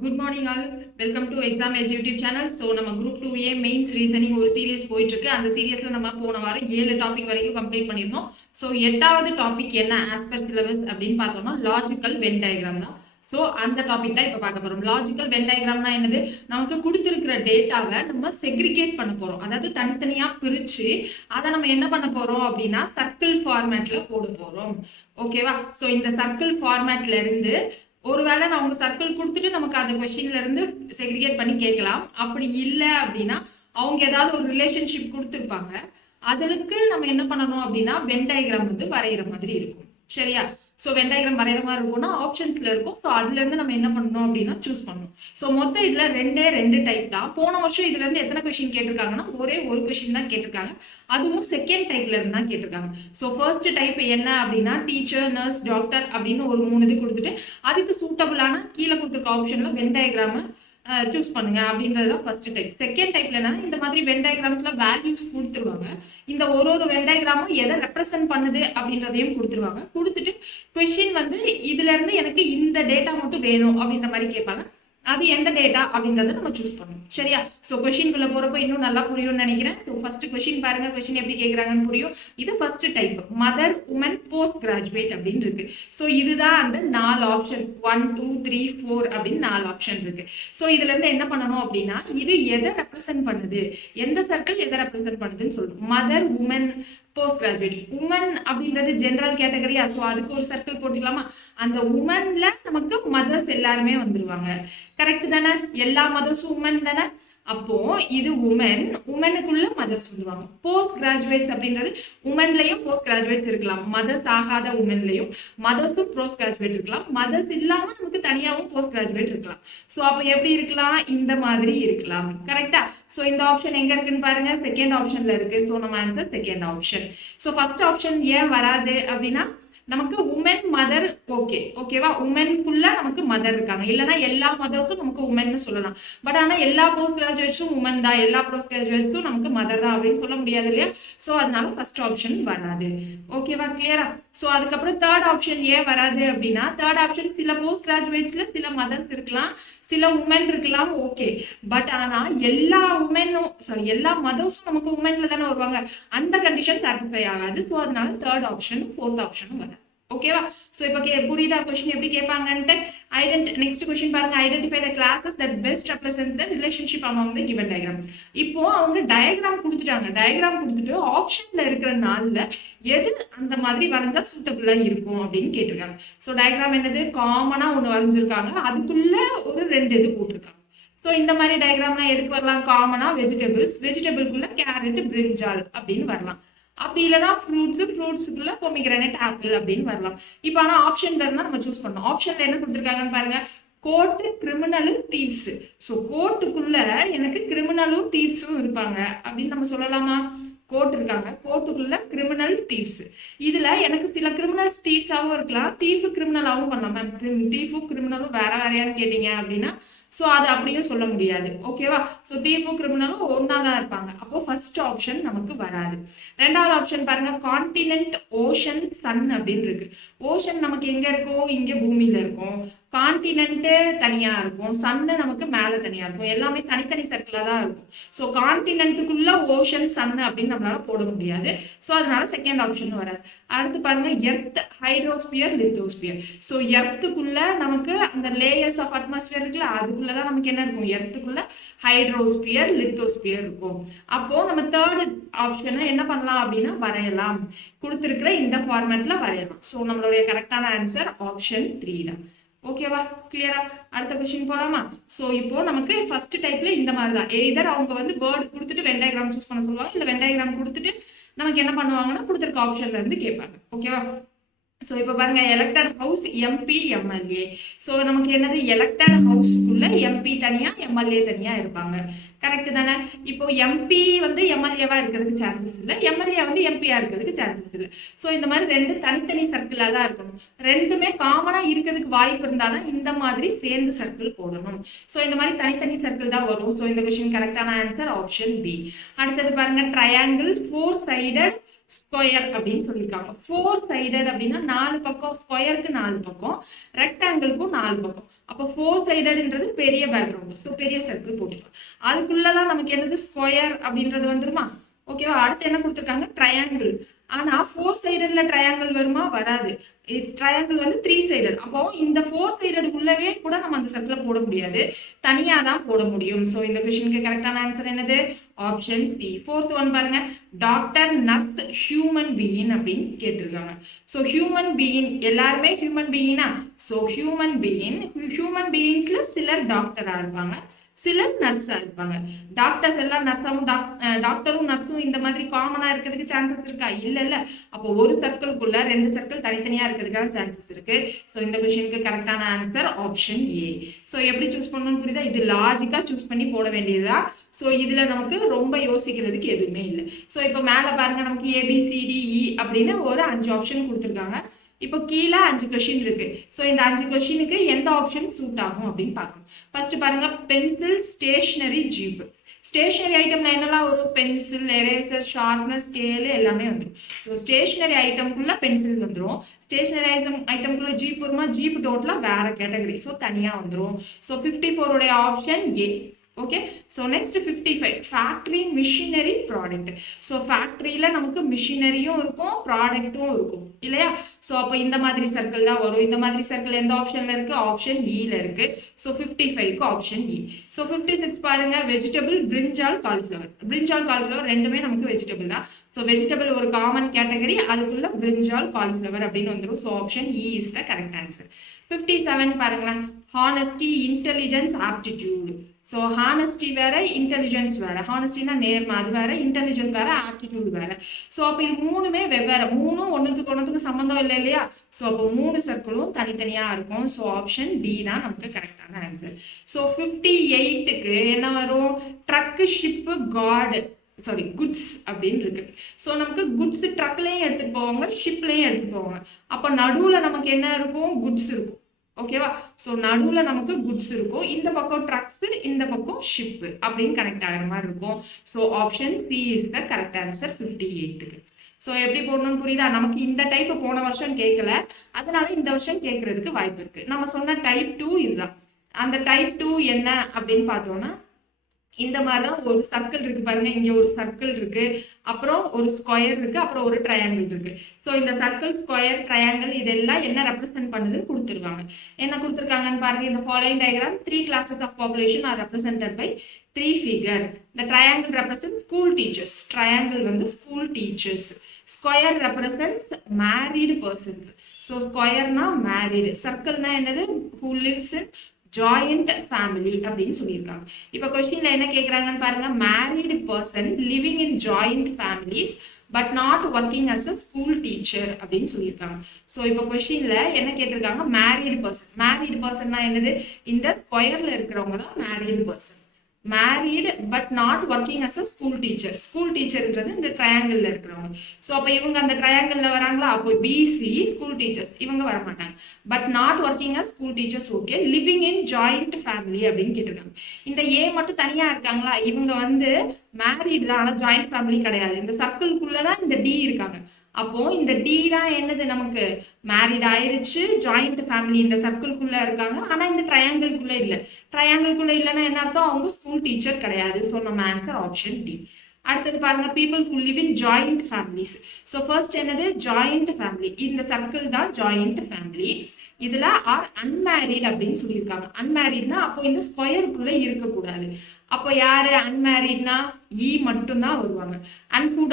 Good morning all. Welcome to exam edge YouTube channel. So நம்ம group 2A mains reasoning ஒரு serious போயிட்டு இருக்கு. அந்த சீரியஸ்ல நம்ம போன வாரம் 7 டாபிக் வரைக்கும் கம்ப்ளீட் பண்ணியிருந்தோம். ஸோ 8வது டாபிக் என்ன ஆஸ் பர் சிலபஸ் அப்படின்னு பார்த்தோம்னா லாஜிக்கல் வென் டயக்ராம் தான். ஸோ அந்த டாபிக் தான் இப்போ பார்க்க போறோம். லாஜிக்கல் வென் டயக்ராம்னா என்னது? நமக்கு கொடுத்துருக்கிற டேட்டாவை நம்ம செக்ரிகேட் பண்ண போறோம். அதாவது தனித்தனியா பிரிச்சு அதை நம்ம என்ன பண்ண போறோம் அப்படின்னா சர்க்கிள் ஃபார்மேட்ல போட போறோம். ஓகேவா? ஸோ இந்த சர்க்கிள் ஃபார்மேட்ல இருந்து ஒருவேளை நான் உங்க சர்க்கிள் கொடுத்துட்டு நமக்கு அந்த கொஸ்டின்ல இருந்து செக்ரிகேட் பண்ணி கேட்கலாம். அப்படி இல்லை அப்படின்னா அவங்க ஏதாவது ஒரு ரிலேஷன்ஷிப் கொடுத்துருப்பாங்க. அதுக்கு நம்ம என்ன பண்ணணும் அப்படின்னா வென் டயக்ராம் வந்து வரைகிற மாதிரி இருக்கும். சரியா? ஸோ வென் டயக்ராம் வரைகிற மாதிரி இருக்கும்னா ஆப்ஷன்ஸ்ல இருக்கும். ஸோ அதுல இருந்து நம்ம என்ன பண்ணணும் அப்படின்னா சூஸ் பண்ணணும். ஸோ மொத்தம் இதுல ரெண்டு டைப் தான். போன வருஷம் இதுல இருந்து எத்தனை கொஸ்டின் கேட்டிருக்காங்கன்னா ஒரே ஒரு கொஸ்டின் தான் கேட்டிருக்காங்க. அதுவும் செகண்ட் டைப்ல இருந்து தான் கேட்டிருக்காங்க. ஸோ ஃபர்ஸ்ட் டைப் என்ன அப்படின்னா டீச்சர், நர்ஸ், டாக்டர் அப்படின்னு ஒரு 3 இது கொடுத்துட்டு அதுக்கு சூட்டபிளான கீழே கொடுத்துருக்க ஆப்ஷன்ல வென் டயக்ராம் சூஸ் பண்ணுங்க அப்படின்றது தான் ஃபர்ஸ்ட் டைப். செகண்ட் டைப்ல என்னன்னா இந்த மாதிரி வென் டயக்ராம்ஸ்ல வேல்யூஸ் கொடுத்துருவாங்க. இந்த ஒரு வென் டயக்ராமும் எதை ரெப்ரசென்ட் பண்ணுது அப்படின்றதையும் கொடுத்துருவாங்க. கொடுத்துட்டு கொஸ்டின் வந்து இதுல இருந்து எனக்கு இந்த டேட்டா மட்டும் வேணும் அப்படின்ற மாதிரி கேட்பாங்க. அது எந்த டேட்டா அப்படின்றத நம்ம சூஸ் பண்ணணும். சரியா? ஸோ கொஸ்டின்குள்ள போறப்ப இன்னும் நல்லா புரியும்னு நினைக்கிறேன். ஸோ ஃபர்ஸ்ட் கொஸ்டின் பாருங்க. கொஸ்டின் எப்படி கேட்குறாங்கன்னு புரியும். இது first type mother, woman, post graduate அப்படின்னு இருக்கு. ஸோ இதுதான் அந்த 4 ஆப்ஷன் 1 2 3 4 அப்படின்னு 4 ஆப்ஷன் இருக்கு. ஸோ இதுல இருந்து என்ன பண்ணணும் அப்படின்னா இது எதை ரெப்ரசென்ட் பண்ணுது, எந்த சர்க்கிள் எதை ரெப்ரசென்ட் பண்ணுதுன்னு சொல்லணும். Mother, woman, post graduate. Woman அப்படின்றது ஜெனரல் கேட்டகரியா? ஸோ அதுக்கு ஒரு சர்க்கிள் போட்டுக்கலாமா? அந்த உமன்ல நமக்கு மதர்ஸ் எல்லாருமே வந்துருவாங்க. கரெக்ட் தானே? எல்லா மதர்ஸும் உமன் தானே? அப்போ இது உமன், உமனுக்குள்ள மதர்ஸ் வந்துருவாங்க. போஸ்ட் கிராஜுவேட்ஸ் அப்படின்றது உமன்லயும் போஸ்ட் கிராஜுவேட்ஸ் இருக்கலாம். மதர்ஸ் ஆகாத உமன்லயும் மதர்ஸும் போஸ்ட் கிராஜுவேட் இருக்கலாம். மதர்ஸ் இல்லாம நமக்கு தனியாகவும் போஸ்ட் கிராஜுவேட் இருக்கலாம். ஸோ அப்போ எப்படி இருக்கலாம்? இந்த மாதிரி இருக்கலாம். கரெக்டா? ஸோ இந்த ஆப்ஷன் எங்க இருக்குன்னு பாருங்க. செகண்ட் ஆப்ஷன்ல இருக்கு. ஸோ நம்ம answer second option. So first option ஏன் வராது அப்படின்னா நமக்கு உமன் மதர் ஓகேவா? உமனுக்குள்ள நமக்கு மதர் இருக்காங்க. இல்லைன்னா எல்லா மதர்ஸும் நமக்கு உமன்னு சொல்லலாம். பட் ஆனா எல்லா போஸ்ட் கிராஜுவேட்ஸும் உமன் தான், எல்லா போஸ்ட் கிராஜுவேட்ஸும் நமக்கு மதர் தான் அப்படின்னு சொல்ல முடியாது இல்லையா? ஸோ அதனால ஃபர்ஸ்ட் ஆப்ஷன் வராது. ஓகேவா? கிளியரா? ஸோ அதுக்கப்புறம் தேர்ட் ஆப்ஷன் ஏன் வராது அப்படின்னா தேர்ட் ஆப்ஷன் சில போஸ்ட் கிராஜுவேட்ஸ்ல சில மதர்ஸ் இருக்கலாம், சில உமன் இருக்கலாம். ஓகே, பட் ஆனா எல்லா மதர்ஸும் நமக்கு உமன்ல தானே வருவாங்க. அந்த கண்டிஷன் சாட்டிஸ்ஃபை ஆகாது. ஸோ அதனால தேர்ட் ஆப்ஷனும் ஃபோர்த் ஆப்ஷனும் வராது. ஓகேவா? ஸோ இப்போ புரியுதா கொஸ்டின் எப்படி கேட்பாங்கன்ட்டு? நெக்ஸ்ட் கொஸ்டின் பாருங்க. Identify the classes that best represent the relationship among the given diagram. இப்போ அவங்க டயக்ராம் கொடுத்துட்டாங்க. டயக்ராம் கொடுத்துட்டு ஆப்ஷன்ல இருக்கிற நாள்ல எது அந்த மாதிரி வரைஞ்சா சூட்டபிளா இருக்கும் அப்படின்னு கேட்டிருக்காங்க. ஸோ டயக்ராம் என்னது? காமனா ஒன்று வரைஞ்சிருக்காங்க. அதுக்குள்ள ஒரு 2 இது போட்டிருக்காங்க. ஸோ இந்த மாதிரி டயக்ராம்லாம் எதுக்கு வரலாம்? காமனா வெஜிடபிள்குள்ள கேரட், பிரிஞ்சால் அப்படின்னு வரலாம். அப்படி இல்லைன்னா ஃப்ரூட்ஸுக்குள்ள பொமிகிரானேட், ஆப்பிள் அப்படின்னு வரலாம். இப்போ ஆனா ஆப்ஷன்ல இருந்தா நம்ம சூஸ் பண்ணணும். ஆப்ஷன்ல என்ன கொடுத்துருக்காங்கன்னு பாருங்க. Court, criminal, thieves. ஸோ கோர்ட்டுக்குள்ள எனக்கு கிரிமினலும் தீவ்ஸும் இருப்பாங்க அப்படின்னு நம்ம சொல்லலாமா? கோர்ட் இருக்காங்க, கோர்ட்டுக்குள்ள கிரிமினல், தீவ்ஸ். இதுல எனக்கு சில கிரிமினல்ஸ் தீவ்ஸாவும் இருக்கலாம், தீஃபு கிரிமினலாவும் பண்ணலாம். மேம் தீஃபும் கிரிமினலும் வேறையான்னு கேட்டீங்க அப்படின்னா ஸோ அது அப்படியும் சொல்ல முடியாது. ஓகேவா? ஸோ தீஃபும் கிரிமினலும் ஒன்னா தான் இருப்பாங்க. அப்போ ஃபர்ஸ்ட் ஆப்ஷன் நமக்கு வராது. ரெண்டாவது ஆப்ஷன் பாருங்க. கான்டினென்ட், ஓஷன், சன் அப்படின்னு இருக்கு. ஓஷன் நமக்கு எங்க இருக்கும்? இங்க பூமியில இருக்கும். கான்டினென்ட் தனியா இருக்கும், சன்னு நமக்கு மேல தனியா இருக்கும். எல்லாமே தனித்தனி சர்க்கிளா தான் இருக்கும். ஸோ கான்டினென்ட்டுக்குள்ள ஓஷன், சன்னு அப்படின்னு நம்மளால போட முடியாது. ஸோ அதனால செகண்ட் ஆப்ஷன் வராது. அடுத்து பாருங்க. Earth, hydrosphere, lithosphere. ஸோ எர்த்துக்குள்ள நமக்கு அந்த லேயர்ஸ் ஆஃப் அட்மாஸ்பியர் இருக்குல்ல, அதுக்குள்ளதான் நமக்கு என்ன இருக்கும்? எர்த்துக்குள்ள ஹைட்ரோஸ்பியர், லித்தோஸ்பியர் இருக்கும். அப்போ நம்ம தேர்ட் ஆப்ஷனை என்ன பண்ணலாம் அப்படின்னா வரையலாம். கொடுத்துருக்கிற இந்த ஃபார்மேட்ல வரையலாம். ஸோ நம்மளுடைய கரெக்டான ஆன்சர் ஆப்ஷன் 3 தான். ஓகேவா? கிளியரா? அடுத்த கொஸ்டின் போலாமா? ஸோ இப்போ நமக்கு ஃபர்ஸ்ட் டைப்ல இந்த மாதிரி தான். எய்தர் அவங்க வந்து வேர்டு கொடுத்துட்டு வென் டயக்ராம் சூஸ் பண்ண சொல்லுவாங்க, இல்லை வென் டயக்ராம் கொடுத்துட்டு நமக்கு என்ன பண்ணுவாங்கன்னா கொடுத்துருக்க ஆப்ஷன்ல இருந்து கேட்பாங்க. ஓகேவா? ஸோ இப்போ பாருங்க. Elected house, MP, MLA. So நமக்கு என்னது? எலெக்டட் ஹவுஸ்க்குள்ள எம்பி தனியா, எம்எல்ஏ தனியா இருப்பாங்க. கரெக்ட் தானே? இப்போ எம்பி வந்து எம்எல்ஏவா இருக்கிறதுக்கு சான்சஸ் இல்லை, எம்எல்ஏ வந்து எம்பியா இருக்கிறதுக்கு சான்சஸ் இல்லை. ஸோ இந்த மாதிரி 2 தனித்தனி சர்க்கிளா தான் இருக்கணும். 2மே காமனா இருக்கிறதுக்கு வாய்ப்பு இருந்தாதான் இந்த மாதிரி சேர்ந்து சர்க்கிள் போடணும். ஸோ இந்த மாதிரி தனித்தனி சர்க்கிள் தான் வரும். ஸோ இந்த கொஸ்டின் கரெக்டான ஆன்சர் ஆப்ஷன் பி. அடுத்தது பாருங்க. ட்ரையாங்கிள், 4 சைடட் ஸ்கொயர் அப்படின்னு சொல்லியிருக்காங்க. 4 சைடட் அப்படின்னா 4 பக்கம், ஸ்கொயருக்கு 4 பக்கம், ரெக்டாங்கிளுக்கும் 4 பக்கம். அப்போ 4 சைடட்ன்றது பெரிய பேக்ரவுண்ட், ஸோ பெரிய சர்க்கிள் போட்டுக்கலாம். அதுக்குள்ளதான் நமக்கு என்னது ஸ்கொயர் அப்படின்றது வந்துருமா? ஓகேவா? அடுத்து என்ன கொடுத்துருக்காங்க? ட்ரையாங்கிள். ஆனா 4 சைடட்ல ட்ரையாங்கிள் வருமா? வராது. ட்ரையாங்கிள் வந்து 3 சைடட். அப்போ இந்த 4 சைடட் உள்ளவே கூட நம்ம அந்த சர்க்கிளை போட முடியாது, தனியா தான் போட முடியும். ஸோ இந்த கொஸ்டினுக்கு கரெக்டான ஆன்சர் என்னது? Option C. 4th ஒன் பாருங்க, டாக்டர், நர்ஸ், ஹியூமன் பீயிங் அப்படின்னு கேட்டிருக்காங்க. ஸோ ஹியூமன் பீயிங் எல்லாருமே ஹியூமன் பீயினா? ஸோ ஹியூமன் பீயிங்ஸ்ல சிலர் டாக்டரா இருப்பாங்க, சிலர் நர்ஸா இருப்பாங்க. டாக்டர்ஸ் எல்லாம் நர்ஸாவும் டாக்டரும் நர்ஸும் இந்த மாதிரி காமனா இருக்கிறதுக்கு சான்சஸ் இருக்கா? இல்ல. அப்போ ஒரு சர்க்கிள்குள்ள 2 சர்க்கிள் தனித்தனியா இருக்கிறதுக்கான சான்சஸ் இருக்கு. ஸோ இந்த கொஸ்டினுக்கு கரெக்டான ஆன்சர் ஆப்ஷன் ஏ. ஸோ எப்படி சூஸ் பண்ணணும்னு புரியுதா? இது லாஜிக்கா சூஸ் பண்ணி போட வேண்டியதா. ஸோ இதுல நமக்கு ரொம்ப யோசிக்கிறதுக்கு எதுவுமே இல்லை. ஸோ இப்போ மேல பாருங்க, நமக்கு ABCDE அப்படின்னு ஒரு 5 ஆப்ஷன் கொடுத்துருக்காங்க. இப்போ கீழே 5 கொஸ்டின் இருக்கு. ஸோ இந்த 5 கொஸ்டினுக்கு எந்த ஆப்ஷன் சூட் ஆகும் அப்படின்னு பார்க்கணும். ஃபர்ஸ்ட் பாருங்க, பென்சில், ஸ்டேஷனரி, ஜீப். ஸ்டேஷனரி ஐட்டம்ல என்னெல்லாம் வரும்? பென்சில், எரேசர், ஷார்ப்னர், ஸ்கேலு எல்லாமே வந்துடும். ஸோ ஸ்டேஷனரி ஐட்டம்குள்ள பென்சில் வந்துடும். ஸ்டேஷனரி ஐட்டம்குள்ள ஜீப் வருமா? ஜீப் டோட்டலா வேற கேட்டகரி, ஸோ தனியா வந்துடும். ஸோ 54 உடைய option A. Okay. So next 55, factory, machinery, product. So ஃபேக்ட்ரியில நமக்கு மிஷினரியும் இருக்கும், ப்ராடக்ட்டும் இருக்கும் இல்லையா? ஸோ அப்போ இந்த மாதிரி சர்க்கிள் தான் வரும். இந்த மாதிரி சர்க்கிள் எந்த ஆப்ஷன்ல இருக்கு? ஆப்ஷன் இல இருக்கு. ஸோ 55க்கு ஆப்ஷன் இ. ஸோ 56 பாருங்க, வெஜிடபிள், பிரிஞ்சால், காலிஃப்ளவர். பிரிஞ்சால், காலிஃப்ளவர் ரெண்டுமே நமக்கு வெஜிடபிள் தான். ஸோ வெஜிடபிள் ஒரு காமன் கேட்டகரி, அதுக்குள்ள பிரிஞ்சால், காலிஃப்ளவர் அப்படின்னு வந்துடும். So option E is the correct answer. 57 பாருங்களேன், honesty, intelligence, aptitude. So honesty வேற, இன்டெலிஜென்ஸ் வேற. ஹானஸ்டினா நேர்மை, அது வேற. இன்டெலிஜென்ட் வேற, ஆப்டிடியூட் வேற. ஸோ அப்போ இது மூணுமே வெவ்வேறு, மூணும் ஒன்றுக்கு சம்மந்தம் இல்லை இல்லையா? ஸோ அப்போ 3 சர்க்கிளும் தனித்தனியா இருக்கும். ஸோ ஆப்ஷன் டி தான் நமக்கு கரெக்டான ஆன்சர். ஸோ 58க்கு என்ன வரும்? ட்ரக்கு, ஷிப்பு, குட்ஸ் அப்படின்னு இருக்கு. ஸோ நமக்கு குட்ஸ் ட்ரக்லையும் எடுத்துட்டு போவாங்க, ஷிப்லையும் எடுத்துட்டு போவாங்க. அப்போ நடுவுல நமக்கு என்ன இருக்கும்? குட்ஸ் இருக்கும். ஓகேவா? ஸோ நடுவில் நமக்கு குட்ஸ் இருக்கும், இந்த பக்கம் ட்ரக்ஸ், இந்த பக்கம் ஷிப் அப்படின்னு கனெக்ட் ஆகிற மாதிரி இருக்கும். So option C is the correct answer 58க்கு. ஸோ எப்படி போடணும்னு புரியுதா? நமக்கு இந்த டைப் போன வருஷம் கேட்கல, அதனால இந்த வருஷம் கேட்கறதுக்கு வாய்ப்பு இருக்கு. நம்ம சொன்ன டைப் 2 இதுதான். அந்த டைப் 2 என்ன அப்படின்னு பார்த்தோம்னா, இந்த மாதிரிதான் ஒரு சர்க்கிள் இருக்கு பாருங்க, இங்க ஒரு சர்க்கிள் இருக்கு, அப்புறம் ஒரு ஸ்கொயர் இருக்கு, அப்புறம் ஒரு ட்ரையாங்கிள் இருக்கு. ஸோ இந்த சர்க்கிள், ஸ்கொயர், ட்ரையாங்கிள் இதெல்லாம் என்ன ரெப்ரசென்ட் பண்ணுதுன்னு கொடுத்துருவாங்க. என்ன கொடுத்துருக்காங்கன்னு பாருங்க, இந்த following diagram 3 classes of population are represented by 3 figure. The triangle represents school teachers. Triangle வந்து school teachers. Square represents married persons. So square na married. Circle na என்னது? Who lives in joint family அப்படின்னு சொல்லியிருக்காங்க. இப்போ கொஸ்டின்ல என்ன கேட்குறாங்கன்னு பாருங்க, married person living in joint families but not working as a school teacher அப்படின்னு சொல்லியிருக்காங்க. ஸோ இப்போ கொஸ்டின்ல என்ன கேட்டிருக்காங்க? Married person. மேரிட் பர்சன்னா என்னது? இந்த ஸ்கொயர்ல இருக்கிறவங்க தான் married person. Married but not working as a school teacher. School டீச்சர்ன்றது இந்த ட்ரையாங்கிள் இருக்கிறவங்க. ஸோ அப்போ இவங்க அந்த ட்ரையாங்கிள் வராங்களா? அப்போ பிசி ஸ்கூல் டீச்சர்ஸ் இவங்க வர மாட்டாங்க. But not working as school teachers okay. Living in joint family அப்படின்னு கேட்டிருக்காங்க. இந்த ஏ மட்டும் தனியா இருக்காங்களா? இவங்க வந்து மேரிட் தான், ஆனால் ஜாயிண்ட் ஃபேமிலி கிடையாது. இந்த சர்க்கிள்குள்ளதான் இந்த டி இருக்காங்க. அப்போ இந்த டி தான் என்னது? நமக்கு மேரிட் ஆயிடுச்சு, ஜாயிண்ட் ஃபேமிலி இந்த சர்க்கிள்குள்ள இருக்காங்க, ஆனா இந்த ட்ரையாங்கிள்குள்ள இல்லை. ட்ரையாங்கிள்குள்ள இல்லைன்னா என்ன அர்த்தம்? அவங்க ஸ்கூல் டீச்சர் கிடையாது. ஸோ நம்ம ஆன்சர் ஆப்ஷன் டி. அடுத்தது பாருங்க, people who live in joint families. So first என்னது? Joint family. இந்த சர்க்கிள் தான் ஜாயிண்ட் ஃபேமிலி. இதுல ஆர் அன்மேரிட் அப்படின்னு சொல்லியிருக்காங்க. அன்மேரிட்னா அப்போ இந்த ஸ்கொயருக்குள்ள இருக்கக்கூடாது. அப்போ யாரு அன்மேரிட்னா? இ மட்டும் தான் வருவாங்க. And who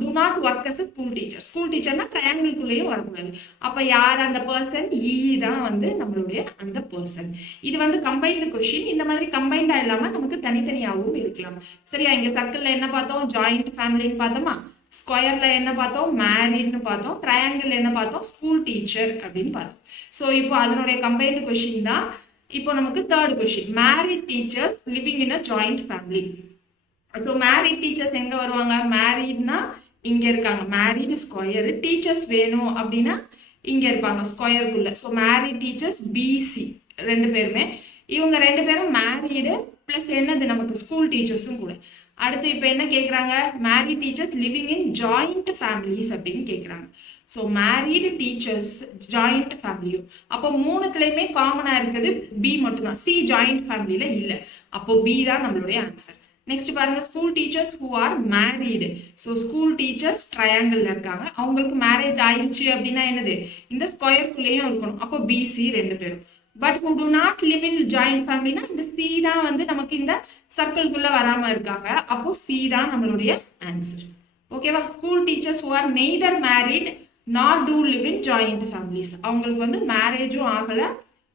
do not work as a school teacher. School டீச்சர்னா ட்ரையாங்கிள்குள்ளேயும் வரக்கூடாது. அப்போ யார் அந்த பர்சன்? இ தான் வந்து நம்மளுடைய அந்த பர்சன். இது வந்து கம்பைன்டு கொஸ்டின். இந்த மாதிரி கம்பைண்டா இல்லாம நமக்கு தனித்தனியாகவும் இருக்கலாம். சரியா? இங்க சர்க்கிள்ல என்ன பார்த்தோம்? ஜாயிண்ட் ஃபேமிலின்னு பார்த்தோமா? ஸ்கொயர்ல என்ன பார்த்தோம்? மேரிட்னு பார்த்தோம். ட்ரையாங்கிள் என்ன பார்த்தோம்? ஸ்கூல் டீச்சர் அப்படின்னு பார்த்தோம். ஸோ இப்போ அதனுடைய கம்பைன்டு கொஸ்டின் தான். இப்போ நமக்கு third question, married teachers living in a joint family. So married teachers எங்க வருவாங்க? மேரிட்னா இங்க இருக்காங்க, மேரிட் ஸ்கொயர். டீச்சர்ஸ் வேணும் அப்படின்னா இங்க இருப்பாங்க ஸ்கொயருக்குள்ள. ஸோ மேரிட் டீச்சர்ஸ் பிசி 2 பேருமே. இவங்க 2 பேரும் மேரிடு பிளஸ் என்னது? நமக்கு ஸ்கூல் டீச்சர்ஸும் கூட. அடுத்து இப்போ என்ன கேட்குறாங்க, married teachers living in joint families அப்படின்னு கேட்குறாங்க. ஸோ மேரிடு டீச்சர்ஸ் ஜாயிண்ட் ஃபேமிலியும், அப்போ மூணுத்துலேயுமே காமனாக இருக்குது பி மட்டும்தான், சி ஜாயிண்ட் ஃபேமிலியில் இல்லை. அப்போ பி தான் நம்மளுடைய ஆன்சர். நெக்ஸ்ட் பாருங்க, school teachers who R married. So school teachers triangle இருக்காங்க, அவங்களுக்கு மேரேஜ் ஆயிடுச்சு அப்படின்னா என்னது, இந்த ஸ்கொயருக்குள்ளேயும் இருக்கணும். அப்போ பிசி ரெண்டு பேரும். But who do not live in joint ஃபேமிலினா இந்த சி தான் வந்து நமக்கு இந்த சர்க்கிள்குள்ள வராம இருக்காங்க. அப்போ சி தான் நம்மளுடைய ஆன்சர். ஓகேவா? School teachers who are neither married not to live in joint families, அவங்களுக்கு வந்து மேரேஜும் ஆகலை,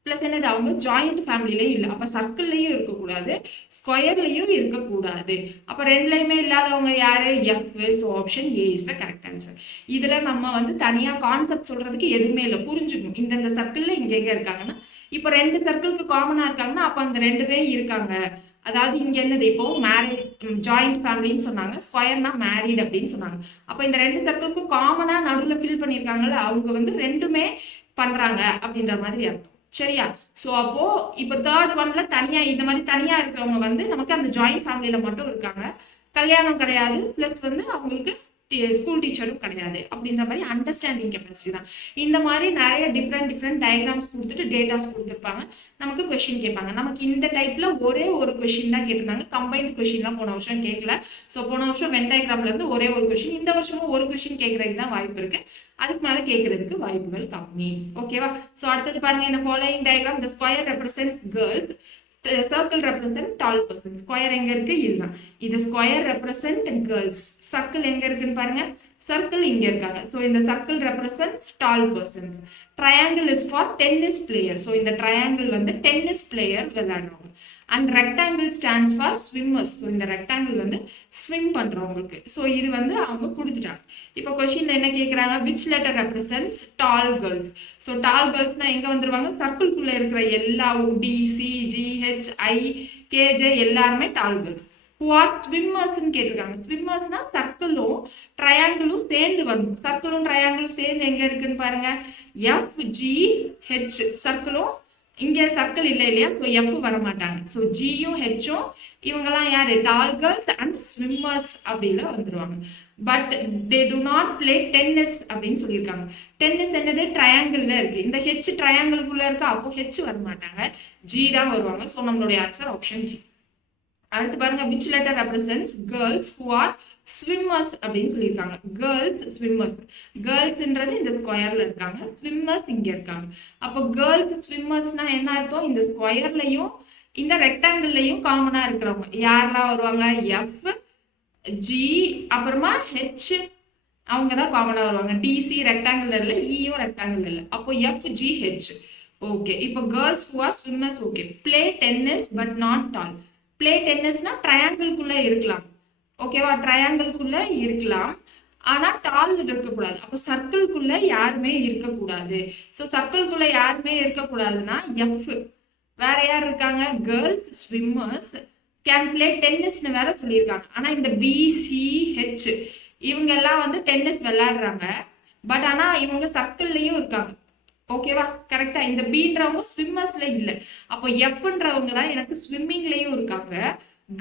ப்ளஸ் என்னது அவங்க ஜாயிண்ட் ஃபேமிலிலையும் இல்லை. அப்போ சர்க்கிள்லையும் இருக்கக்கூடாது, ஸ்கொயர்லையும் இருக்கக்கூடாது. அப்போ ரெண்டுலையுமே இல்லாதவங்க யாரு, F. So option A is the correct answer. இதில் நம்ம வந்து தனியாக கான்செப்ட் சொல்றதுக்கு எதுவுமே இல்லை, புரிஞ்சுக்கணும். இந்தந்த சர்க்கிளில் இங்கே எங்கே இருக்காங்கன்னா, இப்போ ரெண்டு சர்க்கிளுக்கு காமனாக இருக்காங்கன்னா அப்போ அந்த ரெண்டு பேர் இருக்காங்க. அதாவது இங்கே என்னது, இப்போ மேரேஜ் ஜாயிண்ட் ஃபேமிலின்னு சொன்னாங்க, ஸ்கொயர்னா மேரிட் அப்படின்னு சொன்னாங்க. அப்போ இந்த ரெண்டு சர்க்கிளுக்கும் காமனாக நடுவில் ஃபில் பண்ணியிருக்காங்கல்ல, அவங்க வந்து ரெண்டுமே பண்ணுறாங்க அப்படின்ற மாதிரி அர்த்தம். சரியா? ஸோ அப்போ இப்போ தேர்ட் ஒன்ல தனியா இந்த மாதிரி தனியா இருக்கிறவங்க வந்து நமக்கு அந்த ஜாயிண்ட் ஃபேமிலியில மட்டும் இருக்காங்க, கல்யாணம் கிடையாது, பிளஸ் வந்து அவங்களுக்கு ஸ்கூல் டீச்சரும் கிடையாது அப்படின்ற மாதிரி அண்டர்ஸ்டாண்டிங் கெப்பாசிட்டி தான். இந்த மாதிரி நிறைய டிஃப்ரெண்ட் டயக்ராம்ஸ் கொடுத்துட்டு டேட்டாஸ் கொடுத்துருப்பாங்க, நமக்கு கொஸ்டின் கேட்பாங்க. நமக்கு இந்த டைப்ல ஒரே ஒரு கொஸ்டின் தான் கேட்டிருந்தாங்க, கம்பைன்டு கொஸ்டின்லாம் போன வருஷம் கேட்கல. ஸோ போன வருஷம் வென் டயக்ராம்ல இருந்து ஒரே ஒரு கொஸ்டின், இந்த வருஷமும் ஒரு கொஸ்டின் கேட்கறதுக்கு தான் வாய்ப்பு இருக்கு, அதுக்கு மேல கேட்கறதுக்கு வாய்ப்புகள் கம்மி. ஓகேவா? ஸோ அடுத்தது பாருங்க, இந்த following diagram, the square represents girls, circle represent tall person. Square எங்க இருக்கு, இதுதான். இது ஸ்கொயர் ரெப்ரசென்ட் கேர்ள்ஸ். சர்க்கிள் எங்க இருக்குன்னு பாருங்க, சர்க்கிள் இங்க இருக்காங்க. ஸோ இந்த circle represents tall persons. Triangle is for tennis player. So இந்த ட்ரையாங்கிள் வந்து டென்னிஸ் பிளேயர் விளையாடுறவங்க. And rectangle stands for swimmers. So இந்த ரெக்டாங்கிள் வந்து ஸ்விம் பண்றவங்களுக்கு. ஸோ இது வந்து அவங்க கொடுத்துட்டாங்க. இப்போ கொஸ்டின்ல என்ன கேட்குறாங்க, which letter represents tall girls. So tall கேர்ள்ஸ்னா எங்க வந்துருவாங்க, சர்க்கிள்குள்ள இருக்கிற எல்லா D, C, G, H, I, K J எல்லாருமே டால் கேர்ள்ஸ். ஹூ ஆர் ஸ்விம்மர்ஸ்ன்னு கேட்டிருக்காங்க. ஸ்விம்மர்ஸ்னா சர்க்கிளும் ட்ரையாங்கிளும் சேர்ந்து வரணும். சர்க்கிளும் ட்ரையாங்கிளும் சேர்ந்து எங்க இருக்குன்னு பாருங்க, எஃப், ஜி, ஹெச். சர்க்கிளும் இங்க சர்க்கிள் இல்லை இல்லையா, ஸோ எஃப் வர மாட்டாங்க. ஸோ ஜியும் ஹெச்சும் இவங்கெல்லாம் யாரு, டால் கேர்ள்ஸ் அண்ட் ஸ்விம்மர்ஸ் அப்படின்னு வந்துருவாங்க. But they to not play tennis அப்படின்னு சொல்லியிருக்காங்க. டென்னிஸ் என்னது, ட்ரையாங்கிள்ல இருக்கு, இந்த ஹெச் ட்ரையாங்கிள்குள்ள இருக்கா, அப்போ ஹெச் வர மாட்டாங்க, ஜி தான் வருவாங்க. ஸோ நம்மளுடைய ஆன்சர் ஆப்ஷன் ஜி. அடுத்து பாருங்க, which letter represents girls who are swimmers அப்படின்னு சொல்லியிருக்காங்க. கேர்ள்ஸ் ஸ்விம்மர்ஸ், கேர்ள்ஸ்ன்றது இந்த ஸ்கொயர்ல இருக்காங்க, ஸ்விம்மர்ஸ் இங்க இருக்காங்க. அப்போ கேர்ள்ஸ் ஸ்விம்மர்ஸ்னா என்ன அர்த்தம், இந்த ஸ்கொயர்லையும் இந்த ரெக்டாங்கிள்லையும் காமனா இருக்கிறவங்க யாரெல்லாம் வருவாங்க, எஃப், ஜி, அப்புறமா ஹெச், அவங்க தான் காமனா வருவாங்க. டிசி ரெக்டாங்கிள் இல்லை, இயும் ரெக்டாங்கிள் இல்லை, அப்போ எஃப், ஜி, ஹெச். ஓகே, இப்போ girls who are swimmers. Okay, play tennis but not tall. Play டென்னிஸ்னா ட்ரையாங்கிள்குள்ள இருக்கலாம். ஓகேவா, ட்ரையாங்கிள்குள்ள இருக்கலாம், ஆனா டால் இருக்கக்கூடாது. அப்போ சர்க்கிள்குள்ள யாருமே இருக்கக்கூடாது. ஸோ சர்க்கிள்குள்ள யாருமே இருக்கக்கூடாதுன்னா எஃப். வேற யார் இருக்காங்க, கேர்ள்ஸ் ஸ்விம்மர்ஸ் கேன் பிளே டென்னிஸ்னு வேற சொல்லியிருக்காங்க. ஆனா இந்த பிசிஹெச் இவங்க எல்லாம் வந்து டென்னிஸ் விளையாடுறாங்க, பட் ஆனா இவங்க சர்க்கிள்லயும் இருக்காங்க. ஓகேவா, கரெக்டா. இந்த பீன்றவங்க ஸ்விம்மர்ஸ்ல இல்ல. அப்போ எஃப்ன்றவங்க தான் எனக்கு ஸ்விம்மிங்லயும் இருக்காங்க,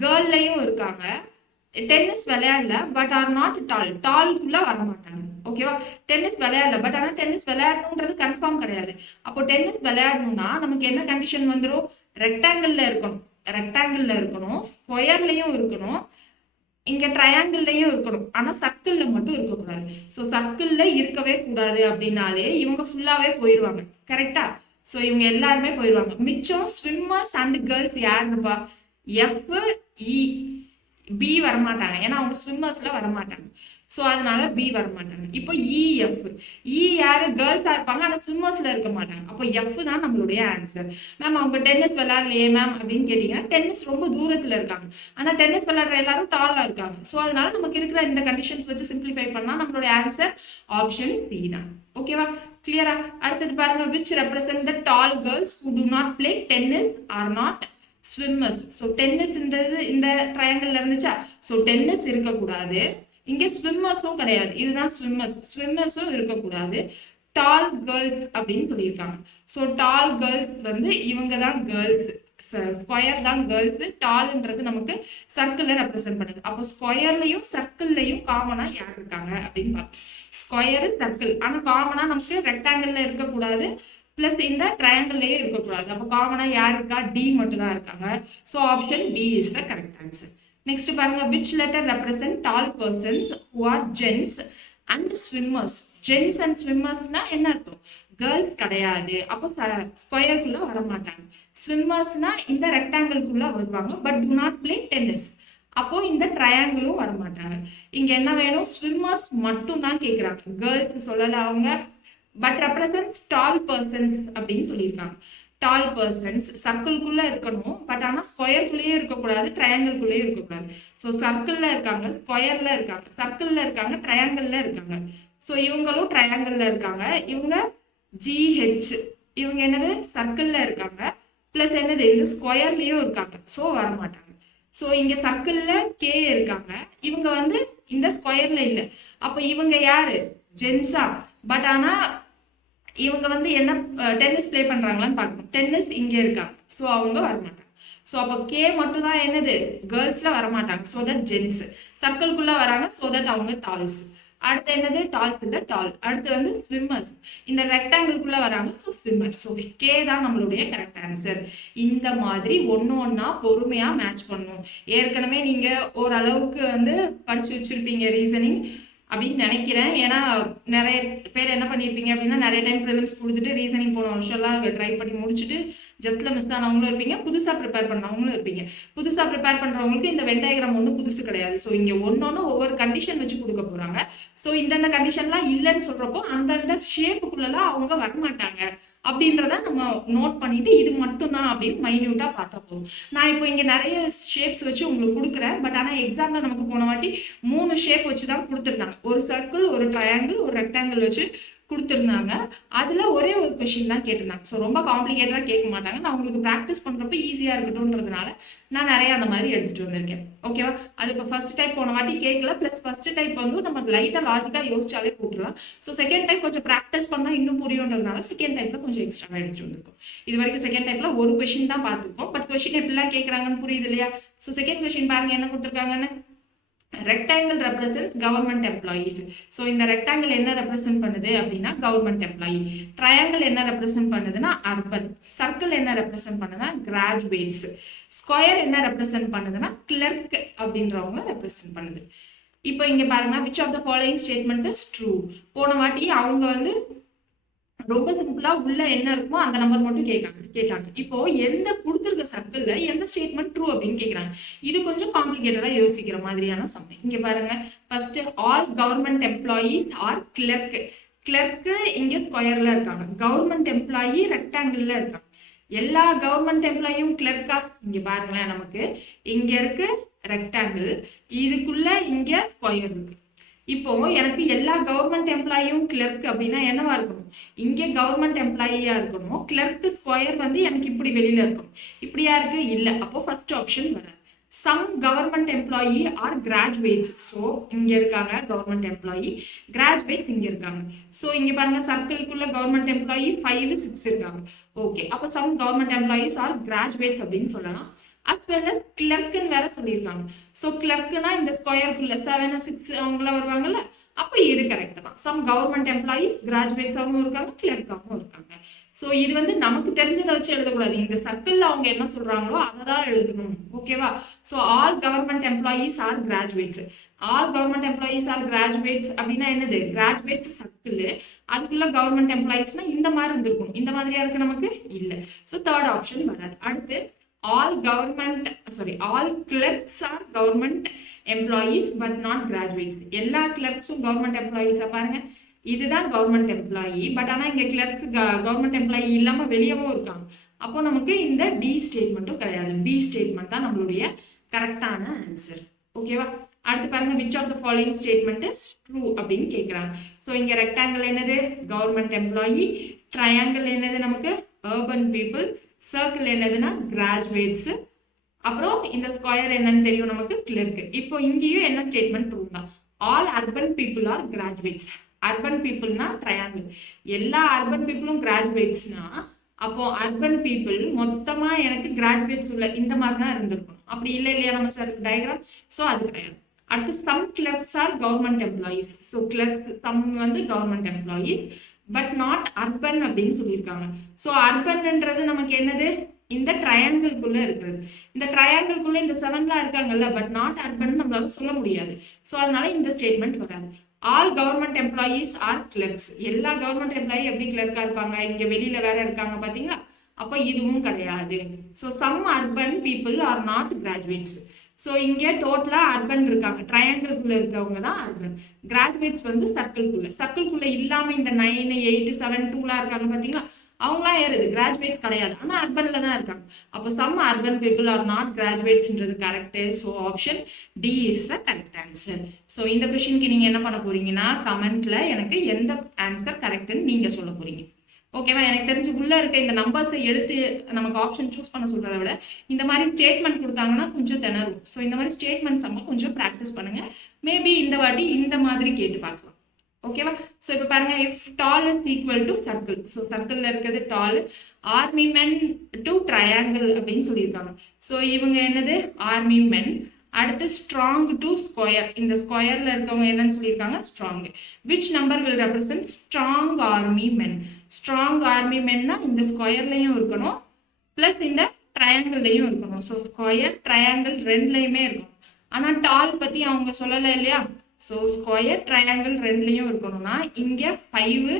கேர்ள்லயும் இருக்காங்க, டென்னிஸ் விளையாடல பட் ஆர் நாட் டால். டால்குள்ள வர மாட்டாங்க. ஓகேவா, டென்னிஸ் விளையாடல பட் ஆனா டென்னிஸ் விளையாடணுன்றது கன்ஃபார்ம் கிடையாது. அப்போ டென்னிஸ் விளையாடணும்னா நமக்கு என்ன கண்டிஷன் வந்துடும், ரெக்டாங்கிள்ல இருக்கணும், ரெக்டாங்கிள்ல இருக்கணும், ஸ்கொயர்லயும் இருக்கணும், இங்க ட்ரையாங்கிள்லயும் இருக்கணும், ஆனா சர்க்கிள்ல மட்டும் இருக்கக்கூடாது. ஸோ சர்க்கிள்ல இருக்கவே கூடாது அப்படின்னாலே இவங்க ஃபுல்லாவே போயிடுவாங்க. கரெக்டா? ஸோ இவங்க எல்லாருமே போயிடுவாங்க. மிச்சம் ஸ்விம்மர்ஸ் அண்ட் கேர்ள்ஸ் யாருப்பா, எஃப், இ, பி வரமாட்டாங்க, ஏன்னா அவங்க ஸ்விம்மர்ஸ்ல வரமாட்டாங்க. ஸோ அதனால பி வரமாட்டாங்க. இப்போ இஎஃப், இ யாரு, கேர்ள்ஸா இருப்பாங்க ஆனா ஸ்விம்மர்ஸ்ல இருக்க மாட்டாங்க. அப்போ எஃப் தான் நம்மளுடைய ஆன்சர். மேம் அவங்க டென்னிஸ் விளையாடலையே மேம் அப்படின்னு கேட்டீங்கன்னா, டென்னிஸ் ரொம்ப தூரத்துல இருக்காங்க, ஆனா டென்னிஸ் விளையாடுற எல்லாரும் டாலா இருக்காங்க. ஸோ அதனால நமக்கு இருக்கிற இந்த கண்டிஷன்ஸ் வச்சு சிம்பிளிஃபை பண்ணா நம்மளுடைய ஆன்சர் ஆப்ஷன் சி தான். ஓகேவா, கிளியரா? அடுத்தது பாருங்க, which represent the tall girls who do not play tennis or not swimmers. So tennis இந்த ட்ரையாங்கிள் இருந்துச்சா, ஸோ டென்னிஸ் இருக்கக்கூடாது, இங்கே ஸ்விம்மர்ஸும் கிடையாது, இதுதான் ஸ்விம்மர்ஸ், ஸ்விம்மர்ஸும் இருக்கக்கூடாது, டால் கேர்ள்ஸ் அப்படின்னு சொல்லியிருக்காங்க. ஸோ டால் கேர்ள்ஸ் வந்து இவங்க தான் கேர்ள்ஸ். ஸ்கொயர் தான் கேர்ள்ஸ், டால்ன்றது நமக்கு சர்க்கிளை ரெப்ரசென்ட் பண்ணுது. அப்போ ஸ்கொயர்லையும் சர்க்கிள்லையும் காமனா யார் இருக்காங்க அப்படின்னு பார்ப்போம். ஸ்கொயரு சர்க்கிள், ஆனா காமனா நமக்கு ரெக்டாங்கிள்ல இருக்கக்கூடாது, பிளஸ் இந்த ட்ரையாங்கிள்லயே இருக்கக்கூடாது. அப்போ காமனா யார் இருக்கா? டி மட்டும் தான் இருக்காங்க. So option B is the correct answer. Next பாருங்க, which letter represent tall persons who are gents and swimmers? Gents and ஸ்விம்மர்ஸ்னா என்ன அர்த்தம்? கேர்ள்ஸ் கிடையாது, அப்போ ஸ்கொயருக்குள்ள வர மாட்டாங்க. ஸ்விம்மர்ஸ்னா இந்த ரெக்டாங்கிள்குள்ள வருவாங்க, but to not play tennis, அப்போ இந்த ட்ரையாங்கிளும் வர மாட்டாங்க. இங்க என்ன வேணும்? ஸ்விம்மர்ஸ் மட்டும் தான் கேட்குறாங்க, கேர்ள்ஸ் சொல்லல அவங்க. பட் ரெப்ரசன்ஸ் டால் பர்சன்ஸ் அப்படின்னு சொல்லியிருக்காங்க. டால் பர்சன்ஸ் சர்க்கிள்குள்ள இருக்கணும், பட் ஆனால் ஸ்கொயருக்குள்ளேயே இருக்கக்கூடாது, ட்ரையாங்கிள்குள்ளேயே இருக்கக்கூடாது. ஸோ சர்க்கிள்ல இருக்காங்க, ஸ்கொயர்ல இருக்காங்க, சர்க்கிள்ல இருக்காங்க, ட்ரையாங்கிள்ல இருக்காங்க. ஸோ இவங்களும் ட்ரையாங்கிள்ல இருக்காங்க. இவங்க ஜிஹெச், இவங்க என்னது? சர்க்கிள்ல இருக்காங்க, பிளஸ் என்னது? இந்த ஸ்கொயர்லயும் இருக்காங்க. ஸோ வரமாட்டாங்க. ஸோ இங்க சர்க்கிள்ல கே இருக்காங்க, இவங்க வந்து இந்த ஸ்கொயர்ல இல்லை. அப்போ இவங்க யாரு? ஜென்ஸா? பட் ஆனா இவங்க வந்து என்ன டென்னிஸ் பிளே பண்றாங்களான்னு பார்க்கணும். டென்னிஸ் இங்கே இருக்காங்க, ஸோ அவங்க வரமாட்டாங்க. ஸோ அப்போ கே மட்டும் தான் என்னது? கேர்ள்ஸ்ல வரமாட்டாங்க, ஸோ தட் ஜென்ஸ். சர்க்கிள்குள்ள வராங்க, ஸோ தட் அவங்க டால்ஸ். அடுத்து என்னது? டால்ஸ் இல்லை, டால். அடுத்து வந்து ஸ்விம்மர்ஸ், இந்த ரெக்டாங்கிள்குள்ள வராங்க, ஸோ ஸ்விம்மர். ஸோ கே தான் நம்மளுடைய கரெக்ட் ஆன்சர். இந்த மாதிரி ஒன்று ஒன்றா பொறுமையா மேட்ச் பண்ணணும். ஏற்கனவே நீங்க ஓரளவுக்கு வந்து படிச்சு வச்சிருப்பீங்க ரீசனிங் அப்படின்னு நினைக்கிறேன். ஏன்னா நிறைய பேர் என்ன பண்ணியிருப்பீங்க அப்படின்னா, நிறைய டைம் ப்ரிலிம்ஸ் கொடுத்துட்டு ரீசனிங் போன வருஷம்லாம் ட்ரை பண்ணி முடிச்சுட்டு ஜஸ்ட்ல மிஸ் ஆனவங்களும் இருப்பீங்க, புதுசாக ப்ரிப்பேர் பண்ணவங்களும் இருப்பீங்க. புதுசாக ப்ரிப்பேர் பண்ணுறவங்களுக்கு இந்த வென் டயக்ராம் ஒன்றும் புதுசு கிடையாது. ஸோ இங்கே ஒன்னொன்று ஒவ்வொரு கண்டிஷன் வச்சு கொடுக்க போகிறாங்க. ஸோ இந்தந்த கண்டிஷன்லாம் இல்லைன்னு சொல்கிறப்போ அந்தந்த ஷேப்புக்குள்ளெல்லாம் அவங்க வரமாட்டாங்க அப்படின்றத நம்ம நோட் பண்ணிட்டு இது மட்டும் தான் அப்படின்னு மைன்யூட்டா பார்த்தா போதும். நான் இப்போ இங்க நிறைய ஷேப்ஸ் வச்சு உங்களுக்கு கொடுக்குறேன், பட் ஆனால் எக்ஸாம்ல நமக்கு போன வாட்டி 3 ஷேப் வச்சு தான் கொடுத்துருந்தாங்க. ஒரு சர்க்கிள், ஒரு ட்ரையாங்கிள், ஒரு ரெக்டாங்கிள் வச்சு கொடுத்துருந்தாங்க. அதுல ஒரே ஒரு கொஸ்டின் தான் கேட்டிருந்தாங்க. ஸோ ரொம்ப காம்ப்ளிகேட்டடா கேட்க மாட்டாங்க. நான் உங்களுக்கு ப்ராக்டிஸ் பண்றப்ப ஈஸியா இருக்கட்டும்ன்றதுனால நான் நிறைய அந்த மாதிரி எடுத்துட்டு வந்திருக்கேன். ஓகேவா? அது இப்போ ஃபர்ஸ்ட் டைப் போன வாட்டி கேட்கல, பிளஸ் ஃபர்ஸ்ட் டைப் வந்து நம்ம லைட்டா லாஜிக்கா யோசிச்சாலே போட்டுடலாம். ஸோ செகண்ட் டைப் கொஞ்சம் ப்ராக்டிஸ் பண்ணா இன்னும் புரியுன்றதுனால செகண்ட் டைப்ல கொஞ்சம் எக்ஸ்ட்ராவா எடுத்துட்டு வந்திருக்கோம். இது வரைக்கும் செகண்ட் டைப்ல ஒரு கொஸ்டின் தான் பார்த்துருக்கோம், பட் கொஸ்டின் எப்படிலாம் கேட்கறாங்கன்னு புரியுது இல்லையா? ஸோ செகண்ட் கொஸ்டின் பாருங்க என்ன கொடுத்துருக்காங்கன்னு. Rectangle represents government employees. So இந்த ரெக்டாங்கிள் என்ன ரெப்ரசென்ட் பண்ணுது அப்படின்னா கவர்மெண்ட் எம்ப்ளாயி. ட்ரையாங்கிள் என்ன ரெப்ரசென்ட் பண்ணுதுன்னா அர்பன். சர்க்கிள் என்ன ரெப்ரசென்ட் பண்ணுதுன்னா கிராஜுவேட்ஸ். ஸ்கொயர் என்ன ரெப்ரசென்ட் பண்ணுதுன்னா கிளர்க் அப்படின்றவங்க ரெப்ரசென்ட் பண்ணுது. இப்போ இங்க பாருங்க, which of the following statement is true. போன வாட்டி அவங்க வந்து ரொம்ப சிம்பிளா உள்ள என்ன இருக்குமோ அந்த நம்பர் மட்டும் கேட்டாங்க. இப்போ எந்த கொடுத்துருக்க சர்க்கிள்ல எந்த ஸ்டேட்மெண்ட் ட்ரூ அப்படின்னு கேட்கறாங்க. இது கொஞ்சம் காம்ப்ளிகேட்டடா யோசிக்கிற மாதிரியான சம். இங்க பாருங்க, first all government employees are clerk. Clerk இங்க ஸ்கொயர்ல இருக்காங்க, கவர்மெண்ட் எம்ப்ளாயி ரெக்டாங்கிள்ல இருக்காங்க. எல்லா கவர்மெண்ட் எம்ப்ளாயும் கிளர்க்கா? இங்க பாருங்களேன், நமக்கு இங்க இருக்கு ரெக்டாங்கிள், இதுக்குள்ள இங்க ஸ்கொயர் இருக்கு. இப்போ எனக்கு எல்லா கவர்மெண்ட் எம்ப்ளாயும் கிளர்க் அப்படின்னா என்னவா இருக்கணும்? இங்கே கவர்மெண்ட் எம்ப்ளாயியா இருக்கணும். கிளர்க் ஸ்கொயர் வந்து எனக்கு இப்படி வெளியில இருக்கணும். இப்படியா இருக்கு? இல்ல. அப்போ ஃபர்ஸ்ட் ஆப்ஷன் வராது. Some government employee are graduates. So இங்க இருக்காங்க கவர்மெண்ட் எம்ப்ளாயி, கிராஜுவேட்ஸ் இங்க இருக்காங்க. ஸோ இங்க பாருங்க, சர்க்கிள்குள்ள கவர்மெண்ட் எம்ப்ளாயி 5, 6 இருக்காங்க. ஓகே, அப்போ some government employees are graduates அப்படின்னு சொல்லலாம். அஸ் வெல் அஸ் கிளர்க்குன்னு வேற சொல்லியிருக்காங்க. ஸோ கிளர்க்குனா இந்த ஸ்கொயருக்குள்ள 7, 6 அவங்களாம் வருவாங்கல்ல, அப்போ இது கரெக்ட் தான். சம் கவர்மெண்ட் எம்ப்ளாயிஸ் கிராஜுவேட்ஸாகவும் இருக்காங்க, கிளர்க்காகவும் இருக்காங்க. ஸோ இது வந்து நமக்கு தெரிஞ்சதை வச்சு எழுதக்கூடாது. இந்த சர்க்கிள்ல அவங்க என்ன சொல்றாங்களோ அதை தான் எழுதணும். ஓகேவா? So all government employees are graduates. All government employees are graduates அப்படின்னா என்னது? கிராஜுவேட்ஸ் சர்க்கிள், அதுக்குள்ள கவர்மெண்ட் எம்ப்ளாயிஸ்னா இந்த மாதிரி இருந்திருக்கும். இந்த மாதிரியா இருக்கு நமக்கு இல்லை. ஸோ தேர்ட் ஆப்ஷன் வராது. அடுத்து all clerks are government employees but not graduates. எல்லா கிளர்க்ஸும் கவர்மெண்ட் எம்ப்ளாயிஸா பாருங்க, இதுதான் கவர்மெண்ட் எம்ப்ளாயி, பட் ஆனா இங்க கிளர்க்ஸ் கவர்மெண்ட் எம்ப்ளாயி இல்லாம வெளியவும் இருக்காங்க. அப்போ நமக்கு இந்த டி ஸ்டேட்மெண்ட்டும் கிடையாது, பி ஸ்டேட்மெண்ட் தான் நம்மளுடைய கரெக்டான ஆன்சர். ஓகேவா? அடுத்து பாருங்க, which of the following statement is true அப்படின்னு கேட்குறாங்க. ஸோ இங்க ரெக்டாங்கிள் என்னது? Government employee. ட்ரையாங்கிள் என்னது? நமக்கு அர்பன் பீப்புள். சர்க்கிள் என்னதுன்னா கிராஜுவேட்ஸ். அப்புறம் இந்த ஸ்கொயர் என்னன்னு தெரியும் நமக்கு, கிளர்க். இப்போ இங்கேயும் என்ன ஸ்டேட்மெண்ட் ட்ரூ தான். All urban people are graduates. Urban பீப்புள்னா ட்ரையாங்கிள். எல்லா அர்பன் பீப்புளும் கிராஜுவேட்ஸ்னா அப்போ அர்பன் பீப்புள் மொத்தமா எனக்கு கிராஜுவேட்ஸ் உள்ள இந்த மாதிரி தான் இருந்திருக்கும். அப்படி இல்லை இல்லையா நம்ம சார் டயக்ராம். ஸோ அது கிடையாது. அடுத்து some clerks are government employees. So clerks some வந்து government employees but not urban அப்படின்னு சொல்லியிருக்காங்க. ஸோ அர்பன்ன்றது நமக்கு என்னது, இந்த ட்ரையாங்கிள்குள்ள இருக்கிறது. இந்த ட்ரையாங்கிள்குள்ள இந்த 7லாம் இருக்காங்கல்ல, பட் நாட் அர்பன் நம்மளால சொல்ல முடியாது. ஸோ அதனால இந்த ஸ்டேட்மெண்ட் வராது. All government employees are clerks. எல்லா கவர்மெண்ட் எம்ப்ளாயி எப்படி கிளர்க்கா இருப்பாங்க, இங்க வெளியில வேற இருக்காங்க பாத்தீங்களா, அப்போ இதுவும் கிடையாது. So some urban people are not graduates. So இங்க டோட்டலா அர்பன் இருக்காங்க, ட்ரையாங்கிள்குள்ள இருக்கவங்க தான் அர்பன். கிராஜுவேட்ஸ் வந்து சர்க்கிள்குள்ள இல்லாம இந்த 9, 8, 7, 2லாம் இருக்காங்க பாத்தீங்களா, அவங்களாம் ஏறுது, கிராஜுவேட்ஸ் கிடையாது, ஆனா அர்பன்ல தான் இருக்காங்க. அப்போ some urban people are not கிராஜுவேட்ஸ்ன்றது correct. So option D is the correct answer. So இந்த கொஸ்டினுக்கு நீங்க என்ன பண்ண போறீங்கன்னா கமெண்ட்ல எனக்கு எந்த ஆன்சர் கரெக்ட்னு நீங்க சொல்ல போறீங்க. ஓகேவா? எனக்கு தெரிஞ்சு உள்ள இருக்க இந்த நம்பர்ஸை எடுத்து நமக்கு ஆப்ஷன் சூஸ் பண்ண சொல்றதை விட இந்த மாதிரி ஸ்டேட்மெண்ட் கொடுத்தாங்கன்னா கொஞ்சம் திணறும். ஸோ இந்த மாதிரி ஸ்டேட்மெண்ட்ஸ் நம்ம கொஞ்சம் ப்ராக்டிஸ் பண்ணுங்க. மேபி இந்த வாட்டி இந்த மாதிரி கேட்டு பார்க்கலாம். ஓகேவா? ஸோ இப்போ பாருங்க, if tall is equal to circle. So சர்க்கிளில் இருக்கிறது tall, army men to triangle அப்படின்னு சொல்லியிருக்காங்க. ஸோ இவங்க என்னது, ஆர்மி மென். அடுத்து ஸ்ட்ராங் டு ஸ்கொயர். இந்த ஸ்கொயர்ல இருக்கவங்க என்னன்னு சொல்லியிருக்காங்க, strong. Which number will represent strong army men. Strong army மென்னா இந்த ஸ்கொயர்லையும் இருக்கணும் பிளஸ் இந்த ட்ரையாங்கிள்லையும் இருக்கணும். ஸோ ஸ்கொயர் ட்ரையாங்கிள் ரெண்டுலையுமே இருக்கும். ஆனால் டால் பத்தி அவங்க சொல்லலை இல்லையா. ஸோ ஸ்கொயர் ட்ரையாங்கிள் ரெண்டுலையும் இருக்கணும்னா இங்கே 5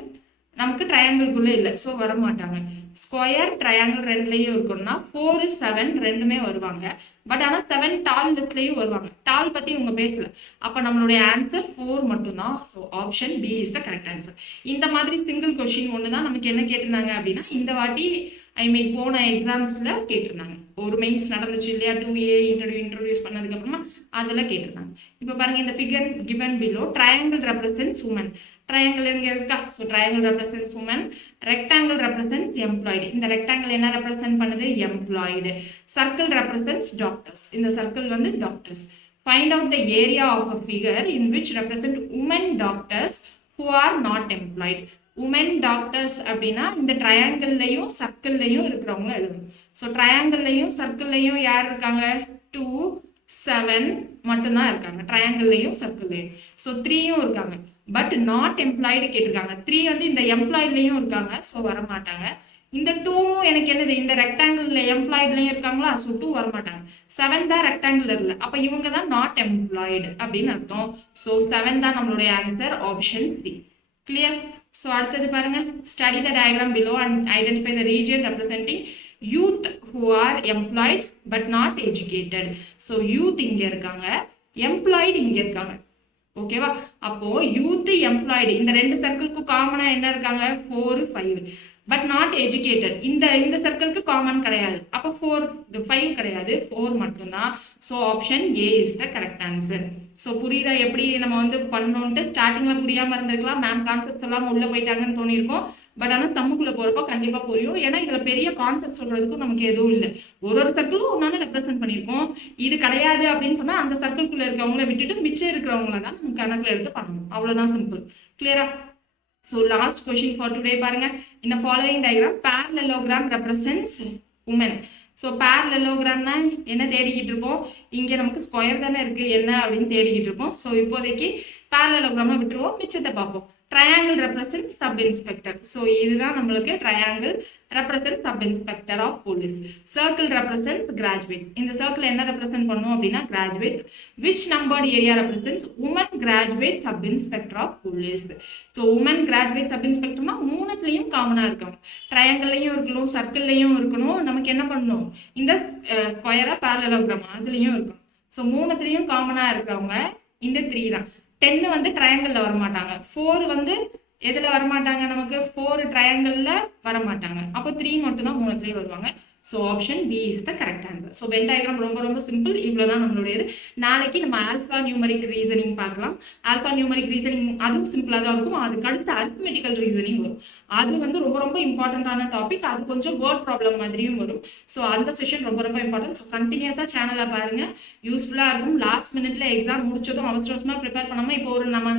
நமக்கு ட்ரையாங்கிள்குள்ளே இல்லை, ஸோ வரமாட்டாங்க. ஸ்கொயர் ட்ரையாங்கிள் ரெண்டுலையும் இருக்கணும்னா 4, 7 ரெண்டுமே வருவாங்க. பட் ஆனால் 7 டால் லிஸ்ட்லையும் வருவாங்க. டால் பற்றி இவங்க பேசல. அப்போ நம்மளுடைய ஆன்சர் 4 மட்டும்தான். So option B is the correct answer. இந்த மாதிரி சிங்கிள் கொஸ்டின் ஒன்று தான் நமக்கு என்ன கேட்டிருந்தாங்க அப்படின்னா இந்த வாட்டி போன எக்ஸாம்ஸில் கேட்டிருந்தாங்க. ஒரு மெயின்ஸ் நடந்துச்சு இல்லையா, 2A இன்ட்ரடியூஸ் பண்ணதுக்கப்புறமா அதில் கேட்டிருந்தாங்க. இப்போ பாருங்க, இந்த figure given below triangle represents woman. Triangle எங்க இருக்கா, so triangle represents woman. Rectangle represents employed. இந்த ரெக்டாங்கிள் என்ன ரெப்ரசன்ட் பண்ணுது, எம்ப்ளாய்டு. Circle represents doctors. இந்த சர்க்கிள் வந்து doctors. Find out the area of a figure in which represent woman doctors who are not employed. Woman doctors அப்படின்னா இந்த ட்ரையாங்கிள்லையும் சர்க்கிள்லையும் இருக்கிறவங்க எழுதணும். So ட்ரையாங்கிள்லையும் சர்க்கிள்லையும் யார் இருக்காங்க, 2, 7 மட்டும்தான் இருக்காங்க ட்ரையாங்கிள்லையும் சர்க்கிள்லையும். ஸோ 3யும் இருக்காங்க பட் நாட் எம்ப்ளாய்டு கேட்டிருக்காங்க. 3 வந்து இந்த எம்ப்ளாய்ட்லையும் இருக்காங்க, ஸோ வரமாட்டாங்க. இந்த 2வும் எனக்கு என்னது, இந்த ரெக்டாங்கிள் எம்ப்ளாய்ட்லையும் இருக்காங்களா, ஸோ 2 வரமாட்டாங்க. 7 தான் ரெக்டாங்கிள் இல்லை, அப்போ இவங்க தான் நாட் எம்ப்ளாய்டு அப்படின்னு அர்த்தம். ஸோ 7 தான் நம்மளுடைய answer, option C. Clear? So அடுத்தது பாருங்க, study the diagram below and identify the region representing youth who are employed but not educated. So youth இங்கே இருக்காங்க, எம்ப்ளாய்டு இங்கே இருக்காங்க. ஓகேவா? அப்போ யூத் எம்ப்ளாய்டு இந்த 2 சர்க்கிளுக்கு காமனா என்ன இருக்காங்க, 4, 5 பட் நாட் எஜுகேட்டட். இந்த சர்க்கிளுக்கு காமன் கிடையாது, அப்போ 5 கிடையாது, 4 மட்டும்தான். So option A is the correct answer. So புரியுதா எப்படி நம்ம வந்து பண்ணோன்ட்டு? ஸ்டார்டிங்ல புரியாம இருந்திருக்கலாம், மேம் கான்செப்ட்ஸ் எல்லாம் உள்ள போயிட்டாங்கன்னு தோணியிருக்கோம். பட் ஆனால் சம்முக்குள்ள போறப்போ கண்டிப்பா புரியும். ஏன்னா இதுல பெரிய கான்செப்ட் சொல்றதுக்கும் நமக்கு எதுவும் இல்லை. ஒரு சர்க்கிளும் ஒன்னால ரெப்ரசென்ட் பண்ணியிருக்கோம். இது கிடையாது அப்படின்னு சொன்னா அந்த சர்க்கிள்குள்ள இருக்கவங்கள விட்டுட்டு மிச்சம் இருக்கிறவங்கள தான் நம்ம கணக்குல எடுத்து பண்ணணும். அவ்வளவுதான், சிம்பிள். கிளியரா? So last question for today பாருங்க. In the following diagram parallelogram represents women. So parallelogramனா என்ன தேடிக்கிட்டு இருப்போம், இங்கே நமக்கு ஸ்கொயர் தானே இருக்கு, என்ன அப்படின்னு தேடிக்கிட்டு இருப்போம். ஸோ இப்போதைக்கு parallelogram விட்டுருவோம், மிச்சத்தை பார்ப்போம். Triangle represent sub inspector. So இதுதான் நம்மளுக்கு triangle represent sub inspector of police. Circle represent graduates. இந்த சர்க்கிள் என்ன ரெப்ரசன்ட் பண்ணும் அப்படின்னா graduates. Which numbered area represent woman graduate sub inspector of police. So woman graduate sub இன்ஸ்பெக்டர்னா 3த்துலையும் காமனாக இருக்கும். ட்ரையாங்கிள்லையும் இருக்கணும், சர்க்கிள்லையும் இருக்கணும். நமக்கு என்ன பண்ணணும், இந்த ஸ்கொயரா பேரலோகிராம் அதுலேயும் இருக்கும். ஸோ 3த்துலையும் காமனாக இருக்கிறவங்க இந்த 3 தான். 10 வந்து ட்ரையாங்கிள்ல வரமாட்டாங்க, 4 வந்து எதுல வரமாட்டாங்க, நமக்கு 4 ட்ரையாங்கிள்ல வரமாட்டாங்க. அப்போ 3 மட்டும் தான் 3த்துலேயும் வருவாங்க. So option B is the correct answer. So when diagram ரொம்ப ரொம்ப சிம்பிள், இவ்வளோதான் நம்மளுடையது. நாளைக்கு நம்ம ஆல்ஃபா நியூமரிக் ரீசனிங் பார்க்கலாம். ஆல்ஃபா நியூமரிக் ரீசனிங் அதுவும் சிம்பிளாக தான் இருக்கும். அதுக்கு அடுத்து அரித்மெட்டிக்கல் ரீசனிங் வரும். அது வந்து ரொம்ப ரொம்ப இம்பார்ட்டண்ட்டான டாபிக். அது கொஞ்சம் வேர்ட் ப்ராப்ளம் மாதிரியும் வரும். ஸோ அந்த செஷன் ரொம்ப ரொம்ப இம்பார்ட்டன்ட். ஸோ கண்டினியூஸாக சேனலை பாருங்க, யூஸ்ஃபுல்லாக இருக்கும். லாஸ்ட் மினிட்ல எக்ஸாம் முடிச்சதும் அவசரமாக ப்ரிப்பேர் பண்ணாமல் இப்போ ஒரு நம்ம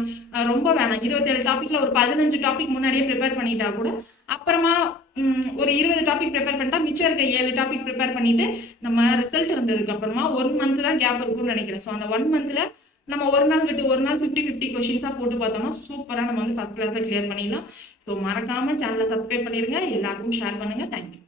ரொம்ப வேணாம் 27 டாப்பிக்ல ஒரு 15 டாபிக் முன்னாடியே ப்ரிப்பேர் பண்ணிட்டா கூட அப்புறமா ஒரு 20 டாபிக் ப்ரிப்பேர் பண்ணிட்டா மிச்சம் இருக்க 7 டாபிக் ப்ரிப்பேர் பண்ணிட்டு நம்ம ரிசல்ட் வந்ததுக்கப்புறமா 1 மந்த் தான் கேப் இருக்கும்னு நினைக்கிறேன். ஸோ அந்த 1 மந்த்தில் நம்ம ஒரு நாள் விட்டு ஒரு நாள் 50-50 கொஷின்ஸாக போட்டு பார்த்தோம்னா சூப்பராக நம்ம வந்து ஃபஸ்ட் கிளாஸை கிளியர் பண்ணிடலாம். ஸோ மறக்காமல் சேனலை சப்ஸ்கிரைப் பண்ணிடுங்க, எல்லாருக்கும் ஷேர் பண்ணுங்கள். தேங்க்யூ.